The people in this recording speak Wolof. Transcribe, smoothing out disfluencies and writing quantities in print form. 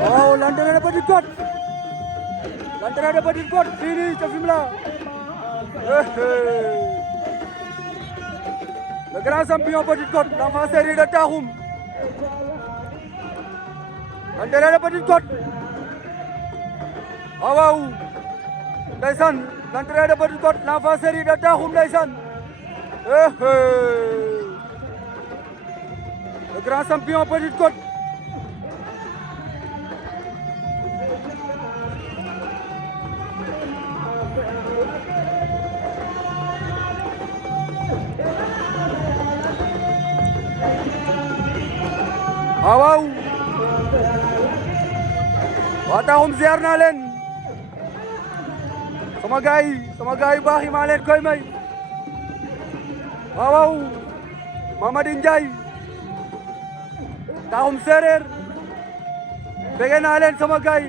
Oh, London dapat ikut. London dapat ikut. Sini Cafimla. Le grand champion Petite Côte, l'enfant série de Tahoum. London dapat ikut. Oh wow. Ndeysaan, London dapat ikut. L'enfant série de Tahoum ndeysaan. Le grand champion Petite Côte. waaw waa Taxum ziar naa leen sama gaay yu baax yi maa leen koy may waaw Mamadi Njaay Taxum séeréer bëgg naa leen sama gaay